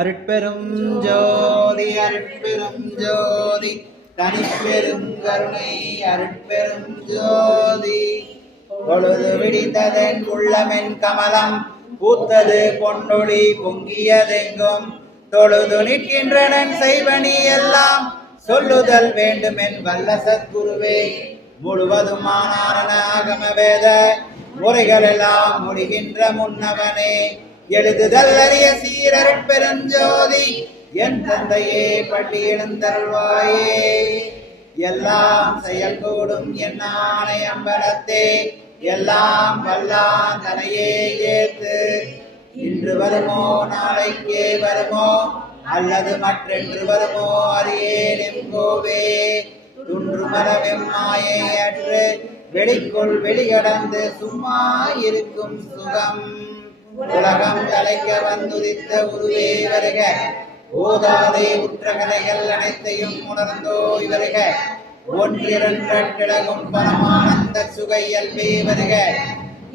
அருட்பெரும் ஜோதி அருட்பெரும் ஜோதி தனிப்பெரும் கருணை அருட்பெரும் ஜோதி. பொழுது விடித்ததென் உள்ளமென் கமலம் பூத்தது பொன்னொழி பொங்கியதெங்கும் தொழுது நிற்கின்றனன் செய்வனி எல்லாம் சொல்லுதல் வேண்டுமென் வல்ல சத்குருவே. முழுவதுமான ஆகம வேத முறைகள் எல்லாம் முடிகின்ற முன்னவனே எழுதுதல் அறிய சீரருட்பெருஞ்சோதி என் தந்தையே பள்ளி எழுந்தருள்வாயே. எல்லாம் செயல்கூடும் என் ஆணை அம்பலத்தே எல்லாம் வல்லான் தனையே ஏத்து. இன்று வருமோ நாளைக்கே வருமோ அல்லது மற்றென்று வருமோ அறியேன் கோவே. துன்று மரவெம் மாயை அற்று வெளிக்குள் வெளிகடந்து சும்மா இருக்கும் சுகம். உலகம் தலைக்க வந்துதித்த உருவே வருக. ஓதாதே உற்ற கதைகள் அனைத்தையும் உணர்ந்தோ வருக. ஒன்றிரண்டழகும் பரமானந்த சுகையல்வே வருக.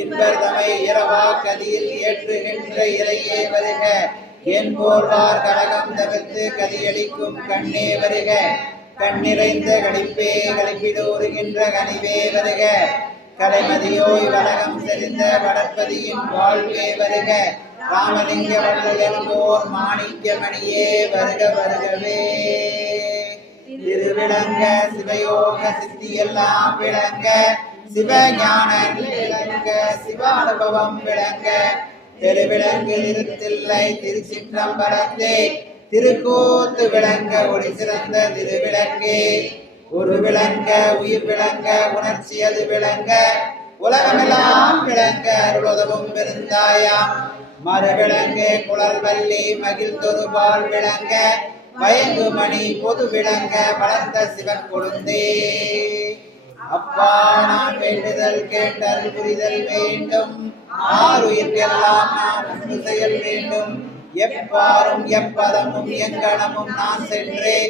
இன்பர்தமை இரவா கதியில் ஏற்றுகின்ற இறையே வருக. என் போர்வார் கழகம் தவிர்த்து கதியளிக்கும் கண்ணே வருக. கண்ணிறைந்த களிப்பே களிப்பிடோருகின்ற கனிவே வருக. கலைமதியோய் வடகம் செறிந்த வடப்பதியின் வாழ்வே வருக. ராமலிங்க வள்ளல் என்போர் மாணிக்க மணியே வருக வருகவே. திருவிளங்க சிவயோக சித்தி எல்லாம் விளங்க. சிவஞான விளங்க சிவானுபவம் விளங்க. திருவிளங்கு நிறுத்தில்லை திருச்சிற்றம்பலத்தே திருக்கூத்து விளங்க ஒளி சிறந்த திருவிளங்கே. ஒரு விளங்க உயிர் விளங்க உணர்ச்சி அது விளங்க. உலகமெல்லாம் விளங்க அருளுதவும் பெருந்தாயாம். மறுவிளங்கு குழல் வள்ளி மகிழ் தொருபால் விளங்க. வயங்கு மணி பொது விளங்க வளர்ந்த சிவன் கொழுந்தே. அப்பா நான் வேண்டுதல் கேட்டல் புரிதல் வேண்டும். ஆறுயிர்க்கெல்லாம் நான் செயல் வேண்டும். எப்பாரும் எப்பதமும் எங்கனமும் நான் சென்றே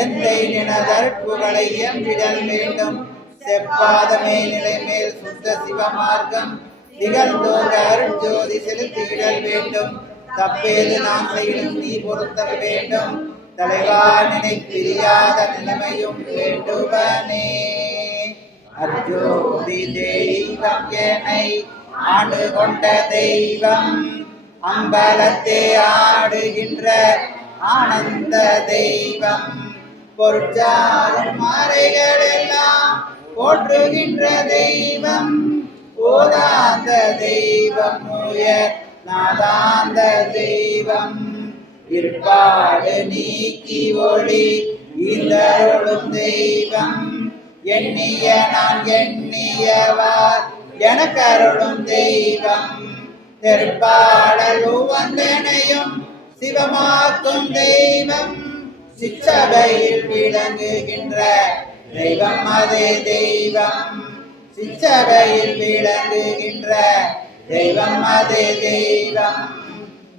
எந்தை நினதற்புகளை எம்பிடல் வேண்டும். செப்பாதமே நிலை மேல் சுத்த சிவமார்க்கம் திகழ்ந்தோங்க அருட்ஜோதி செலுத்திவிடல் வேண்டும். தப்பேது நான் செய்யும் நீ பொருத்தல் வேண்டும். தலைவா நினை பிரியாத நிலைமையும் வேண்டுவனே. அர்ஜோதி தெய்வம் என்னை ஆண்டு கொண்ட தெய்வம். அம்பலத்தே ஆடுகின்ற ஆனந்த தெய்வம். பொற்றாரும் மறைகள் எல்லாம் போற்றுகின்ற தெய்வம். ஓதாந்த தெய்வம் உயர் நாதாந்த தெய்வம். இருப்பாடு நீக்கி ஒளி இந்தருளும் தெய்வம். எண்ணிய நான் எண்ணியவார் எனக்கருளும் தெய்வம். தெற்பாடல் உவந்தனையும் சிவமாக்கும் தெய்வம். சிற்றபையில் விளங்குகின்ற தெய்வம் அதே தெய்வம். சிற்றபையில் விளங்குகின்ற தெய்வம் அதே தெய்வம்.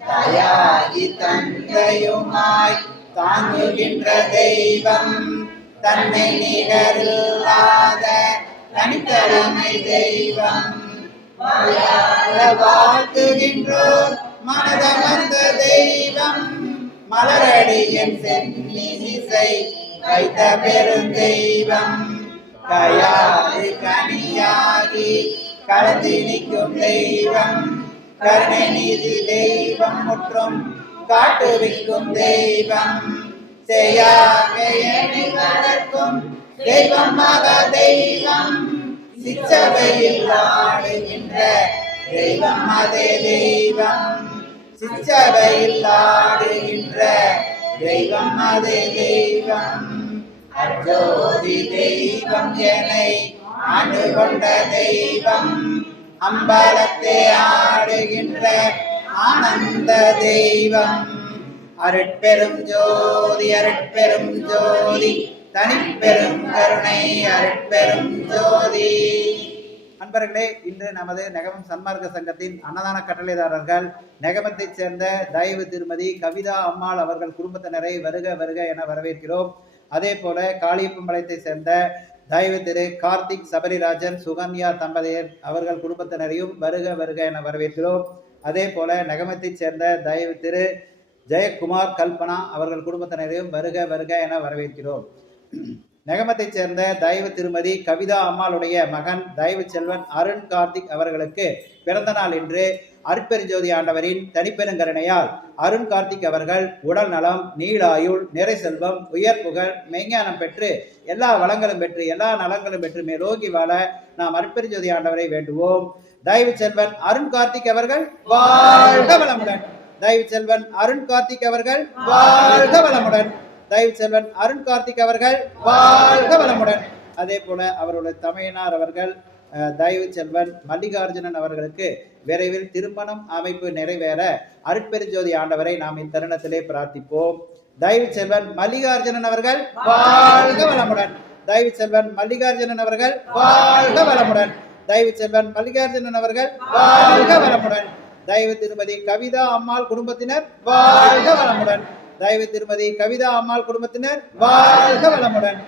தாயாகி தந்தையுமாய் தாங்குகின்ற தெய்வம். தன்னை நிகரில்லாத தனித்தலைமை தெய்வம். வாழ்த்துகின்றோர் மனதமர்ந்த தெய்வம். மலரடியின் சென்னிசை வைத்த பெருந்தெய்வம். கயாது கனியாகி கலந்து நிற்கும் தெய்வம். கருணை நீதி தெய்வம் முற்றும் காட்டுவிக்கும் தெய்வம். செய்யாக எண்ணிவதற்கும் தெய்வம் மக தெய்வம். சிச்சபையில் ஆடுகின்ற தெய்வம் அதே தெய்வம். சிச்சபையில் ஆடுகின்ற தெய்வம் அதே தெய்வம். அஜோதி தெய்வம் என்னை ஆண்டு கொண்ட தெய்வம். அம்பலத்தே ஆடுகின்ற ஆனந்த தெய்வம். அருட்பெரும் ஜோதி அருட்பெரும் ஜோதி தனிப்பெரும் கருணை அருட்பெரும் ஜோதி. அன்பர்களே, இன்று நமது நெகமம் சன்மார்க்க சங்கத்தின் அன்னதான கட்டளைதாரர்கள் நெகமத்தைச் சேர்ந்த தயவு திருமதி கவிதா அம்மாள் அவர்கள் குடும்பத்தினரை வருக வருக என வரவேற்கிறோம். அதே போல காளியப்பம்பாளையத்தை சேர்ந்த தயவு திரு கார்த்திக் சபரிராஜன் சுகன்யா தம்பதியர் அவர்கள் குடும்பத்தினரையும் வருக வருக என வரவேற்கிறோம். அதே போல நெகமத்தைச் சேர்ந்த தயவு திரு ஜெயக்குமார் கல்பனா அவர்கள் குடும்பத்தினரையும் வருக வருக என வரவேற்கிறோம். நெகமத்தைச் சேர்ந்த தயவு திருமதி கவிதா அம்மாளுடைய மகன் தயவு செல்வன் அருண் கார்த்திக் அவர்களுக்கு பிறந்த நாள் இன்று அருட்பெருஞ்சோதி ஆண்டவரின் தனிப்பெருங்கருணையால் அருண் கார்த்திக் அவர்கள் உடல் நலம், நீளாயுள், நிறை செல்வம், உயர் புகழ், மெய்ஞானம் பெற்று எல்லா வளங்களும் பெற்று எல்லா நலங்களும் பெற்று மேலோங்கி வாழ நாம் அருட்பெருஞ்சோதி ஆண்டவரை வேண்டுவோம். தயவு செல்வன் அருண் கார்த்திக் அவர்கள் வாழ்க வளமுடன். தயவு செல்வன் அருண் கார்த்திக் அவர்கள் வாழ்க வளமுடன். தயவு செல்வன் அருண் கார்த்திக் அவர்கள் வாழ்க வளமுடன். அதே போல அவருடைய தமையனார் அவர்கள் தயவு செல்வன் மல்லிகார்ஜுனன் அவர்களுக்கு விரைவில் திருமணம் அமைப்பு நிறைவேற அருட்பெருஞ்சோதி ஆண்டவரை நாம் இத்தருணத்திலே பிரார்த்திப்போம். தயவு செல்வன் மல்லிகார்ஜுனன் அவர்கள் வாழ்க வளமுடன். தயவு செல்வன் மல்லிகார்ஜுனன் அவர்கள் வாழ்க வளமுடன். தயவு செல்வன் மல்லிகார்ஜுனன் அவர்கள் வாழ்க வளமுடன். தயவு திருமதி கவிதா அம்மாள் குடும்பத்தினர் வாழ்க வளமுடன். தயவு திருமதி கவிதா அம்மாள் குடும்பத்தினர் வாழ்க வளமுடன்.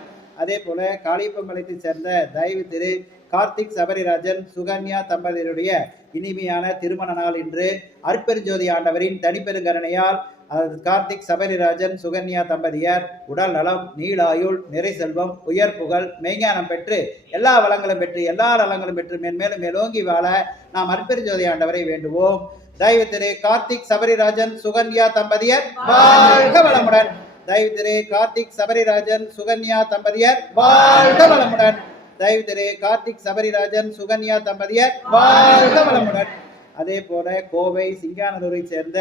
அதே போல காளியப்பம்பாளையத்தை சேர்ந்த தயவு திரு கார்த்திக் சபரிராஜன் சுகன்யா தம்பதியருடைய இனிமையான திருமண நாள் இன்று அருட்பெருஞ்சோதி ஆண்டவரின் தனிப்பெருங்கருணையால் கார்த்திக் சபரிராஜன் சுகன்யா தம்பதியர் உடல் நலம், நீளாயுள், நிறை செல்வம், உயர் புகழ், மெய்ஞானம் பெற்று எல்லா வளங்களும் பெற்று எல்லா நலங்களும் பெற்று மேன்மேலும் மேலோங்கி வாழ நாம் அருட்பெருஞ்சோதி ஆண்டவரை வேண்டுவோம். தயவு திரு கார்த்திக் சபரிராஜன் சுகன்யா தம்பதியர் வாழ்க வளமுடன். தயவு திரு கார்த்திக் சபரிராஜன் சுகன்யா தம்பதியர் வாழ்க வளமுடன். தயவு திரு கார்த்திக் சபரிராஜன் சுகன்யா தம்பதியர் வாழ்க வளமுடன். அதே போல கோவை சிங்கானூரை சேர்ந்த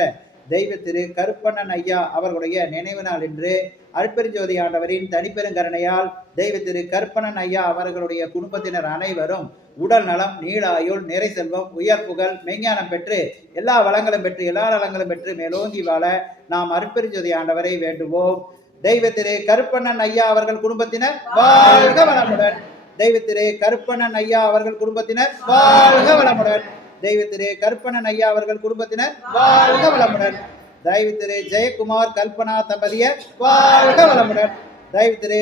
தெய்வ திரு கருப்பண்ணன் ஐயா அவர்களுடைய நினைவு நாள் இன்று அருட்பெருஞ்சோதி ஆண்டவரின் தனிப்பெருங்கருணையால் தெய்வ திரு கருப்பண்ணன் ஐயா அவர்களுடைய குடும்பத்தினர் அனைவரும் உடல் நலம், நீளாயுள், நிறை செல்வம், உயர் புகழ், மெய்ஞானம் பெற்று எல்லா வளங்களும் பெற்று எல்லா நலங்களும் பெற்று மேலோங்கி வாழ நாம் அருட்பெருஞ்சோதி ஆண்டவரை வேண்டுவோம். தெய்வ திரு கருப்பண்ணன் ஐயா அவர்கள் குடும்பத்தினர் வாழ்க வளமுடன். தெய்வ திரு கருப்பண்ணன் ஐயா அவர்கள் குடும்பத்தினர் வாழ்க வளமுடன். தெய்வ திரு கருப்பண்ணன் ஐயா அவர்கள் குடும்பத்தினர் வாழ்க வளமுடன். தெய்வ திரு ஜெயக்குமார் கல்பனா தம்பதியர் வாழ்க வளமுடன். தெய்வ திரு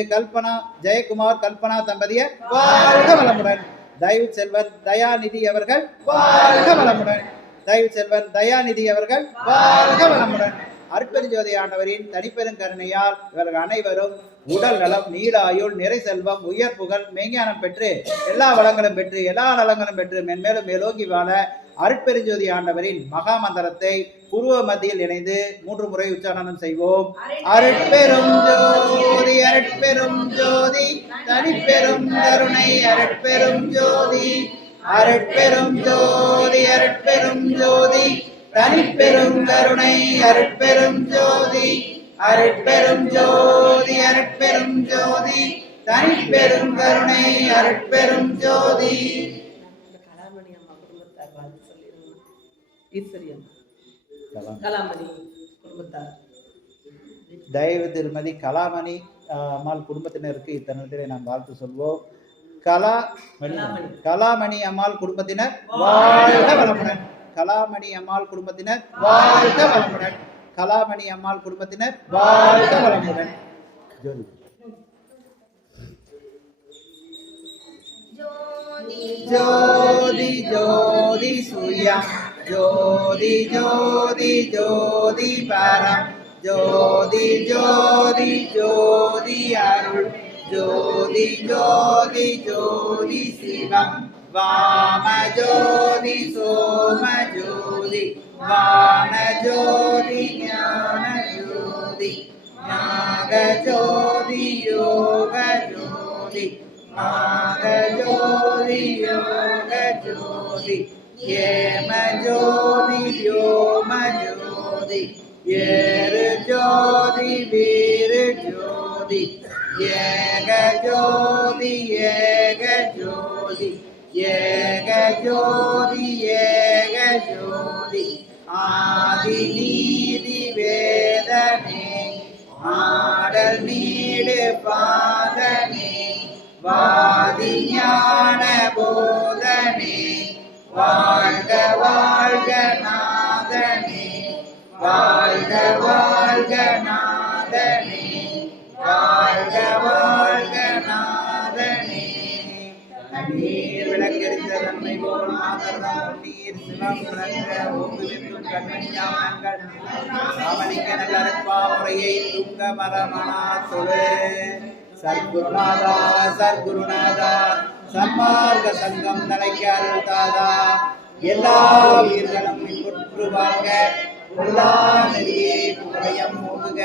ஜெயக்குமார் கல்பனா தம்பதியர் வாழ்க வளமுடன். தயவு செல்வன் தயாநிதி அவர்கள் வாழ்க வளமுடன். தயவு செல்வன் தயாநிதி அவர்கள் வாழ்க வளமுடன். அருட்பெருஞ்சோதி ஆண்டவரின் தனிப்பெருங்கருணையால் இவர்கள் அனைவரும் உடல் நலம், நீளாயுள், நிறை செல்வம், உயர் புகழ், மெய்ஞானம் பெற்று எல்லா வளங்களும் பெற்று எல்லா நலங்களும் பெற்று மென்மேலும் மேலோங்கி வாழ அருட்பெருஞ்சோதி ஆண்டவரின் மகா மந்திரத்தை பூர்வ மத்தியில் இணைந்து 3 முறை உச்சாரணம் செய்வோம். அருட்பெரும் ஜோதி அருட்பெரும் ஜோதி தனிப்பெரும் கருணை அருட்பெரும் ஜோதி அருட்பெரும் ஜோதி அருட்பெரும் ஜோதி தனிப்பெரும் கருணை அருட்பெரும் ஜோதி அருட்பெரும் ஜோதி அருட்பெரும் ஜோதி தனிப்பெரும் கருணை அருட்பெரும் ஜோதி. தயவு திருமதி கலாமணி அம்மாள் குடும்பத்தினருக்கு இத்தனத்திலே நாம் வாழ்த்து சொல்வோம். கலாமணி அம்மாள் குடும்பத்தினர் வாழ்க வளமுடன். கலாமணி அம்மாள் குடும்பத்தினர் வாழ்க வளமுடன். கலாமணி அம்மாள் குடும்பத்தினர் வாழ்க வளமுடன். ஜோதி ஜோதி சுயம் ஜோதி ஜோதி ஜோதி பரம் ஜோதி ஜோதி ஜோதி அருள் ஜோதி ஜோதி ஜோதி சிவம் வாம ஜோதி சோம ஜோதி வான ஜோதி ஞான ஜோதி நாக ஜோதி யோக ஜோதி நாக ஜோதி யோக ஜோதி ஏம ஜோதி யோம ஜோதி ஏறு ஜோதி வீரு ஜோதி ஏக ஜோதி ஏக ஜோதி ஏக ஜோதி ஏக ஜோதி ஆதி நீதி வேதனே ஆடல் நீடு பாதனே வாதி ஞான போதனே வாழ்க வாழ்க நாதனே வாழ்க வாழ்க நாதனே வாழ்க வாழ்க நாதனே. நீர் விளக்க எரிந்த தன்மை போல் மாதர்தம் நீர் சிவம் விளங்க ஓங்குவிக்கும் கண்மணியாமங்கள் ராமலிங்க நல்லற்பா முறையை துங்க மரமணா தொழு சர்க்குருநாதா சர்க்குருநாதா சன்மார்க்க சங்கம் தலைக்க அருள்தாதா எல்லா உயிர்களும் இன்புற்று வாழ்க உள்ளா நெறியே புகழையம் ஓங்குக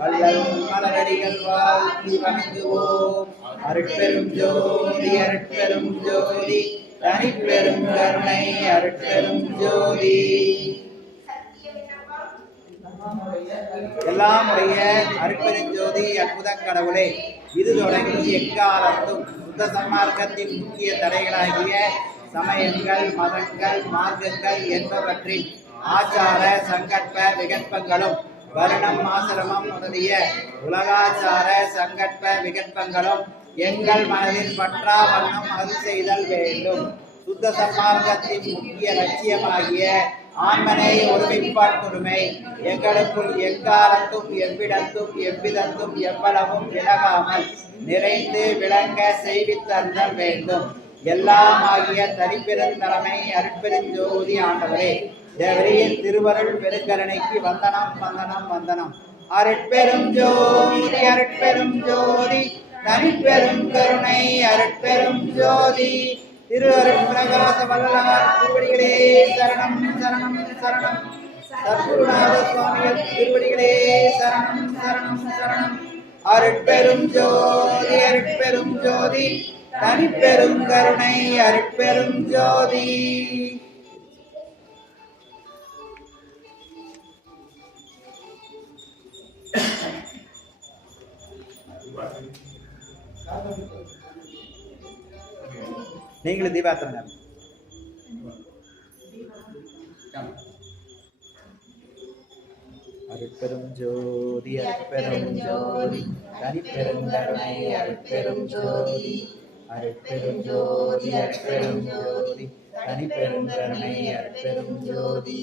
வள்ளலும் மலரடிகள் வாழ்த்தி வணங்குவோம் அருட்பெரும் ஜோதி அருட்பெரும் ஜோதி தனிப்பெரும் கருணை அருட்பெரும் ஜோதி எல்லாம் உடைய அருட்பெரும் ஜோதி அற்புத கடவுளே இது தொடங்கி எக்காலத்தும் சுத்த சன்மார்க்கத்தின் முக்கிய தடைகளாகிய சமயங்கள் மதங்கள் மார்க்கங்கள் என்பவற்றின் ஆச்சார சங்கற்ப விகற்பங்களும் வருணம் ஆசிரமம் முதலிய உலகாச்சார சங்கற்ப விகற்பங்களும் எங்கள் மனதில் பற்றா வண்ணம் அருள் செய்தல் வேண்டும். சுத்த சன்மார்க்கத்தின் முக்கிய லட்சியமாகிய ஆன்மனை ஒருமைப்பாட்டுரிமை எங்களுக்குள் எக்காலத்தும் எவ்விடத்தும் எவ்விதத்தும் எவ்வளவும் விலகாமல் நிறைந்து விளங்க செய்வித்தருளல் வேண்டும். எல்லாம் ஆகிய தனிப்பெருந்தலைமை அருட்பெருஞ்சோதி ஆண்டவரே, தேவரியின் திருவருள் பெருங்கருணைக்கு வந்தனம் வந்தனம் வந்தனம். அருட்பெரும் ஜோதி அருட்பெரும் ஜோதி தனிப்பெரும் கருணை அருட்பெரும் ஜோதி திருவருள் பிரகாச வல்லலார் திருவடிகளே சரணம் சரணம் சரணம். சத்குருநாத சுவாமிகள் திருவடிகளே சரணம் சரணம் சரணம். அருட்பெரும் ஜோதி அருட்பெரும் ஜோதி தனிப்பெரும் கருணை அருட்பெரும் ஜோதி. நீங்களும் தீபாத்திரம் அருட்பெரும் ஜோதி அருட்பெரும் ஜோதி தனிப்பெரும் கருணை அருட்பெரும் ஜோதி அருட்பெரும் ஜோதி அருட்பெரும் ஜோதி தனிப்பெரும் கருணை அருட்பெரும் ஜோதி.